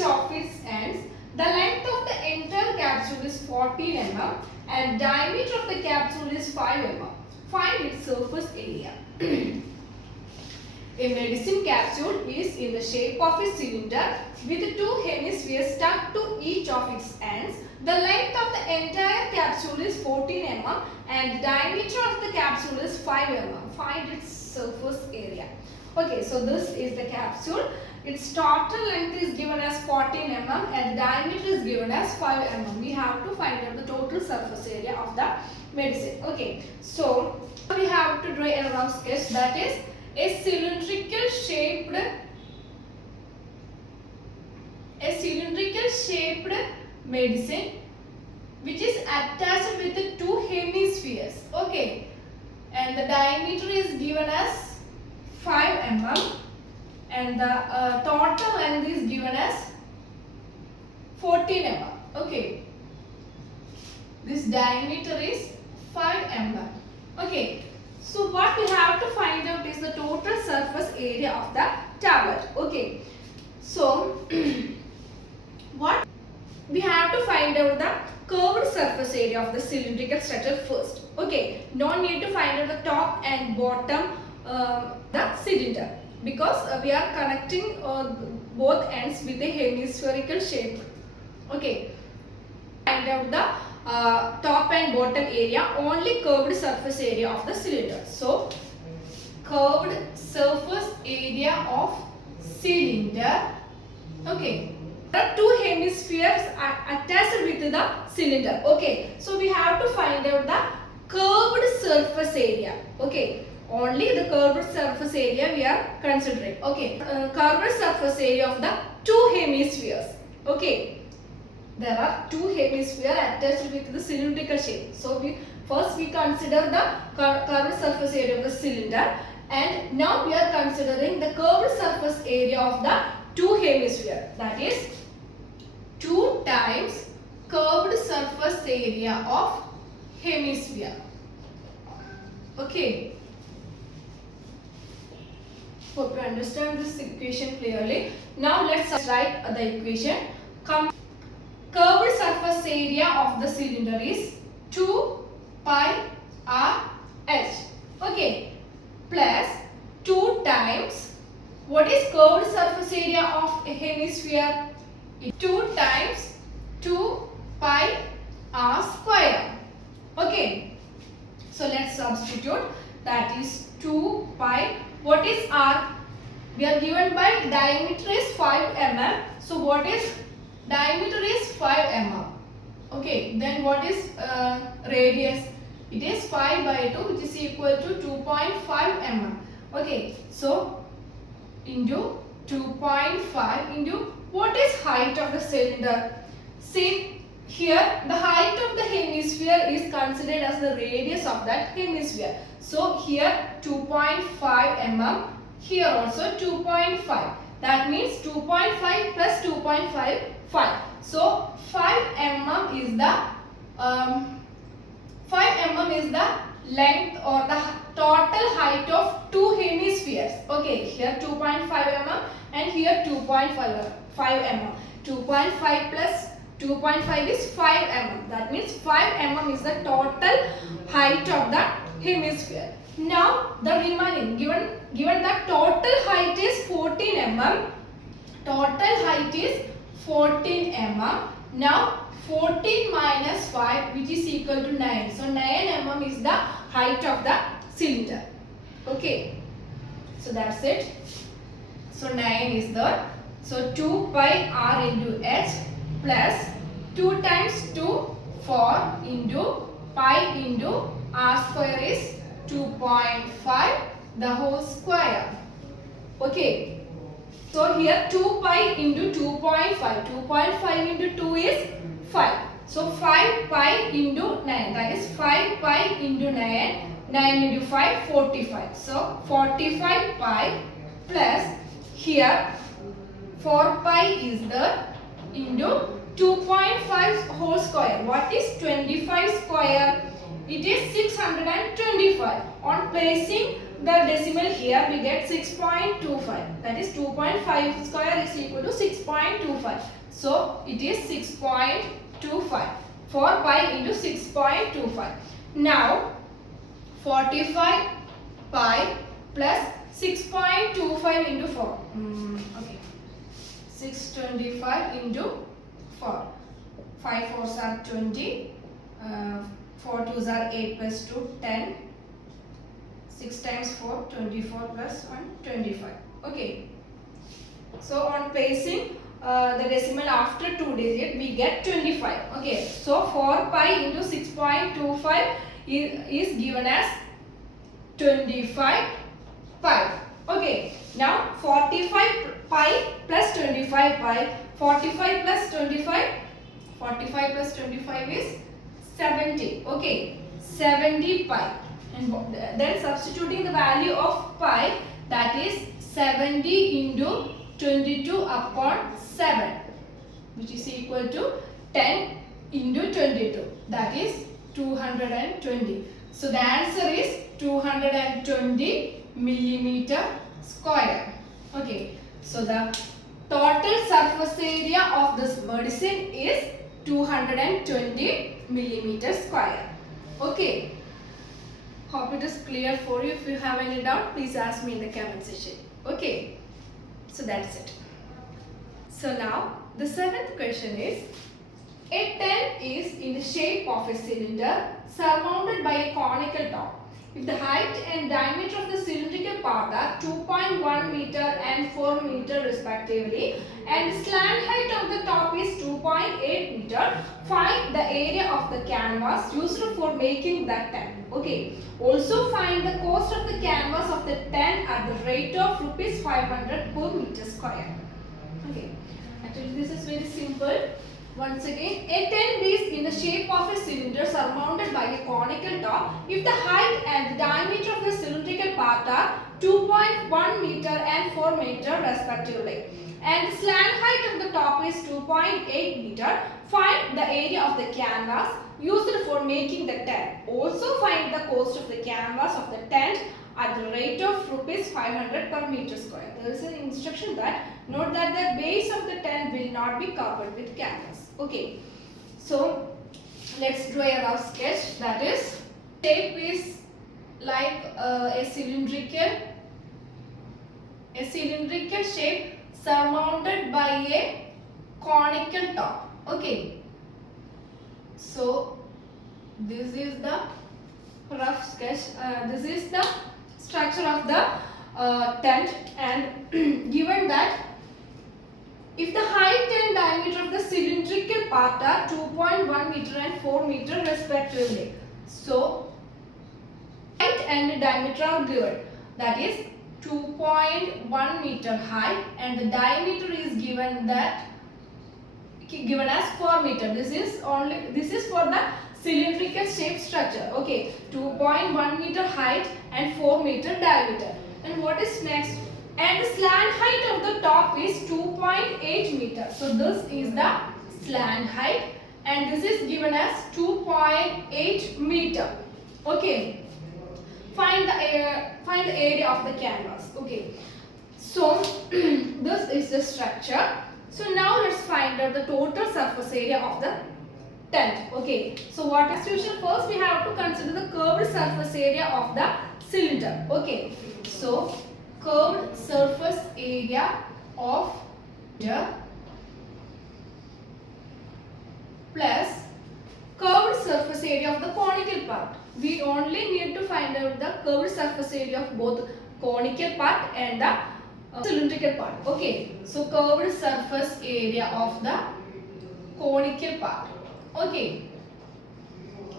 each of its ends. The length of the entire capsule is 14 mm and diameter of the capsule is 5 mm. Find its surface area. A medicine capsule is in the shape of a cylinder with two hemispheres stuck to each of its ends. The length of the entire capsule is 14 mm and diameter of the capsule is 5 mm. Find its surface area. Okay, so this is the capsule. Its total length is given as 14 mm and diameter is given as 5 mm. We have to find out the total surface area of the medicine. Okay, so we have to draw a rough sketch, that is a cylindrical shaped medicine which is attached with the two hemispheres. Okay, and the diameter is given as 5 mm and the total length is given as 14 mm. Okay, this diameter is 5 mm. Okay, so what we have to find out is the total surface area of the tablet. Okay, so what we have to find out the curved surface area of the cylindrical structure first. Okay, no need to find out the top and bottom the cylinder, because we are connecting both ends with a hemispherical shape. Okay, find out the top and bottom area, only curved surface area of the cylinder. So curved surface area of cylinder. Okay, there are two hemispheres attached with the cylinder. Okay, so we have to find out the curved surface area. Okay, only the curved surface area we are considering. Okay, curved surface area of the two hemispheres. Okay, there are two hemispheres attached with the cylindrical shape. So first we consider the curved surface area of the cylinder, and now we are considering the curved surface area of the two hemispheres. That is 2 times curved surface area of hemisphere. Okay, hope you understand this equation clearly. Now let's write the equation. Curved surface area of the cylinder is 2 pi r h. Okay, plus 2 times, what is curved surface area of a hemisphere? 2 times 2 pi r square. Okay, so let's substitute. That is 2 pi. What is r? We are given by diameter is 5 mm. So what is diameter is 5 mm. Okay, then what is radius? It is 5 by 2, which is equal to 2.5 mm. Okay, so into 2.5 into what is height of the cylinder? See, here the height of the hemisphere is considered as the radius of that hemisphere. So here 2.5 mm, here also 2.5. That means 2.5 plus 2.5, 5. So 5 mm is the 5 mm is the length or the total height of two hemispheres. Okay, here 2.5 mm and here 2.5 mm. 2.5 plus 2.5 is 5 mm. That means 5 mm is the total height of the hemisphere. Now the remaining, given the total height is 14 mm. Total height is 14 mm. Now 14 minus 5, which is equal to 9. So 9 mm is the height of the cylinder. Okay, so that's it. So 9 is the, so 2 pi r into h plus 2 times 2, 4 into pi into r square is 2.5 the whole square. Okay, so here 2 pi into 2.5. 2.5 into 2 is 5. So 5 pi into 9, that is 5 pi into 9. 9 into 5, 45. So 45 pi plus here 4 pi is the into 2.5 whole square. What is 25 square? It is 625. On placing the decimal here, we get 6.25. That is 2.5 square is equal to 6.25. So it is 6.25. 4 pi into 6.25. Now 45 pi plus 6.25 into 4. Okay. 625 into 4. 5 4s are 20. 4 2s are 8 plus 2, 10. 6 times 4, 24 plus 1, 25. Okay. So on placing the decimal after 2 digits, we get 25. Okay. So 4 pi into 6.25 is given as 25 pi. Okay. Now 45 pi plus 25 pi. 45 plus 25. 45 plus 25 is 70. Okay. 70 pi. And then substituting the value of pi, that is 70 into 22 upon 7, which is equal to 10 into 22, that is 220. So the answer is 220 millimeter square. Okay, so the total surface area of this medicine is 220 millimeter square. Okay. Hope it is clear for you. If you have any doubt, please ask me in the comment section. Okay. So that's it. So now the 7th question is, a tent is in the shape of a cylinder surmounted by a conical top. If the height and diameter of the cylindrical part are 2.1 meter and 4 meter respectively, and the slant height of the top is 2.8 meter, find the area of the canvas used for making that tent. Okay. Also find the cost of the canvas of the tent at the rate of rupees 500 per meter square. Okay. Actually, this is very simple. Once again, a tent is in the shape of a cylinder surmounted by a conical top if the height and the diameter of the cylindrical part are 2.1 meter and 4 meter respectively, and the slant height of the top is 2.8 meter. Find the area of the canvas used for making the tent. Also find the cost of the canvas of the tent at the rate of rupees 500 per meter square. There is an instruction that note that the base of the tent will not be covered with canvas. Okay. So let's draw a rough sketch. That is, shape is like a cylindrical shape surmounted by a conical top. Okay. So this is the rough sketch. This is the structure of the tent, and given that if the height and diameter of the cylindrical part are 2.1 meter and 4 meter respectively, so height and diameter are given, that is 2.1 meter high, and the diameter is given as 4 meter. This is for the cylindrical shaped structure. Okay, 2.1 meter height and 4 meter diameter. And what is next? And the slant height of the top is 2.8 meter. So this is the slant height, and this is given as 2.8 meter. Okay. Find the area of the canvas. Okay. So this is the structure. So now let's find out the total surface area of the tent. Okay. So what as usual, first we have to consider the curved surface area of the cylinder. Okay. So curved surface area of the plus curved surface area of the conical part. We only need to find out the curved surface area of both conical part and the cylindrical part. Okay, so curved surface area of the conical part. Okay,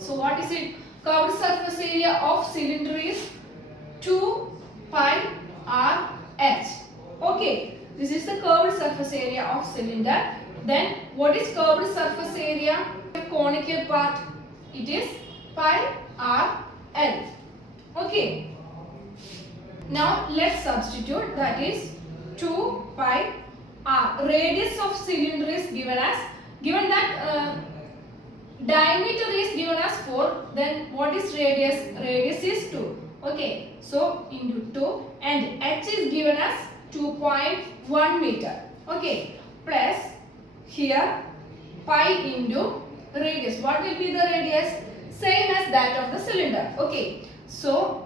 so what is it? Curved surface area of cylinder is 2 pi r h. Okay, this is the curved surface area of cylinder. Then what is curved surface area of conical part? It is pi r l. Okay. Now let's substitute, that is 2 pi r. Radius of cylinder is given that diameter is given as 4. Then what is radius? Radius is 2. Okay, so into 2 and h is given as 2.1 meter. Okay, plus here pi into radius. What will be the radius? Same as that of the cylinder. Okay, so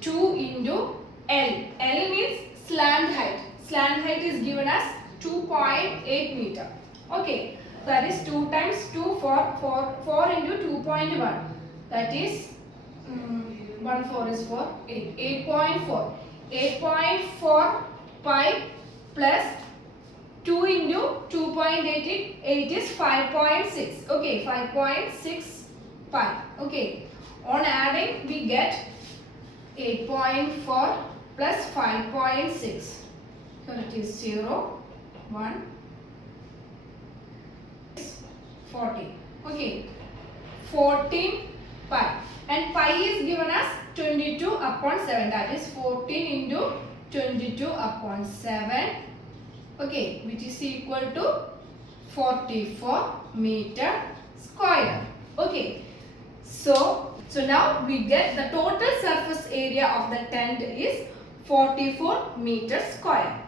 2 into L. L means slant height. Slant height is given as 2.8 meter. Okay, that is 2 times 2 4 into 2.1. That is 1 4 is 4 8 8.4. 8.4 pi plus 2 into 2.8 is 5.6. Okay, 5.6 pi. Okay, on adding we get 8.4 plus 5.6. So it is 0, 1, 40. Okay, 14 pi. And pi is given as 22 upon 7. That is 14 into 22 upon 7. Okay, which is equal to 44 meter square. Okay, so now we get the total surface area of the tent is 44 meters square.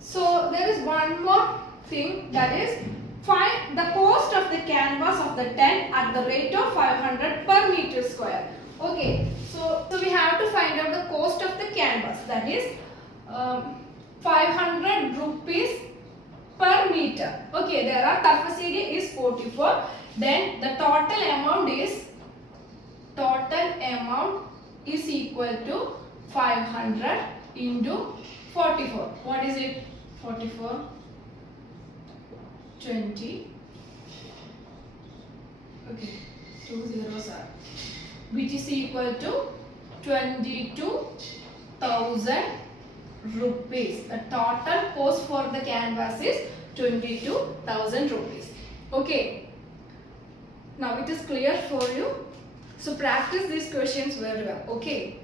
So there is one more thing, that is find the cost of the canvas of the tent at the rate of 500 per meter square. Okay, so we have to find out the cost of the canvas, that is 500 rupees per meter. Okay, there are surface area is 44. Then the total amount is equal to 500 into 44. What is it? 44, 20. Okay, 2 zeros are, which is equal to 22,000 rupees. The total cost for the canvas is 22,000 rupees. Okay, now it is clear for you. So practice these questions very well. Okay.